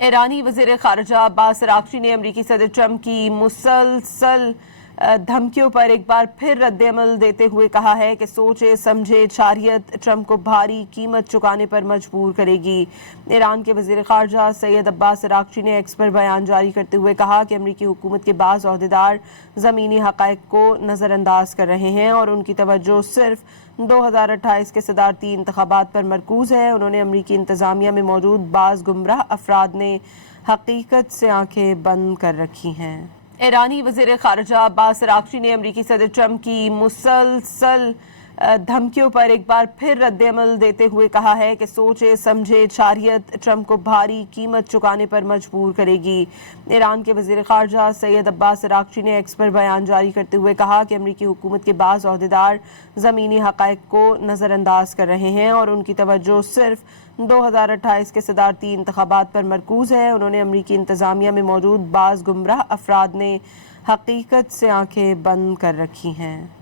ईरानी वज़ीर ख़ारिजा अब्बास अराग़ची ने अमरीकी सदर ट्रंप की मुसलसल धमकियों पर एक बार फिर रद्द-ए-अमल देते हुए कहा है कि सोचे समझे शरियत ट्रंप को भारी कीमत चुकाने पर मजबूर करेगी। ईरान के वज़ीर ख़ारिजा सैयद अब्बास अराग़ची ने एक्स पर बयान जारी करते हुए कहा कि अमरीकी हुकूमत के बाज़ ओहदेदार ज़मीनी हक़ाइक़ को नज़रअंदाज कर रहे हैं और उनकी तवज्जो सिर्फ 2028 के सदारती इंतख़ाबात पर मरकूज़ है। उन्होंने अमरीकी इंतज़ामिया में मौजूद बाज़ गुमराह अफराद ने हकीकत से आंखें बंद कर रखी हैं। ईरानी वज़ीर ख़ारिजा अब्बास अराग़ची ने अमरीकी सदर ट्रंप की मुसलसल धमकियों पर एक बार फिर रद्द-ए-अमल देते हुए कहा है कि सोचे समझे शरियत ट्रंप को भारी कीमत चुकाने पर मजबूर करेगी। ईरान के वज़ीर ख़ारिजा सैयद अब्बास अराग़ची ने एक्स पर बयान जारी करते हुए कहा कि अमरीकी हुकूमत के बाज़ ओहदेदार ज़मीनी हक़ाइक़ को नज़रअंदाज कर रहे हैं और उनकी तवज्जो सिर्फ 2028 के सदारती इंतख़ाबात पर मरकूज़ है। उन्होंने अमरीकी इंतज़ामिया में मौजूद बाज़ गुमराह अफराद ने हकीकत से आंखें बंद कर रखी हैं।